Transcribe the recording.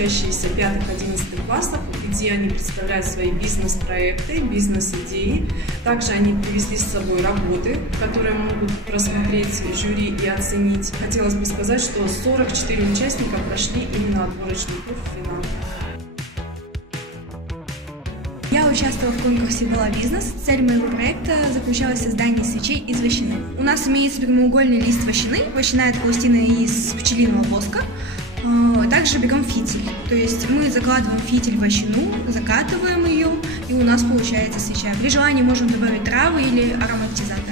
учащиеся 5-11 классов, где они представляют свои бизнес-проекты, бизнес-идеи. Также они привезли с собой работы, которые могут просмотреть жюри и оценить. Хотелось бы сказать, что 44 участника прошли именно отборочный тур в финал. Я участвовала в конкурсе «Была бизнес». Цель моего проекта заключалась в создании свечей из вощины. У нас имеется прямоугольный лист вощины. Вощина – это пластина из пчелиного воска. Также берем фитиль. То есть мы закладываем фитиль в вощину, закатываем ее, и у нас получается свеча. При желании можем добавить травы или ароматизатор.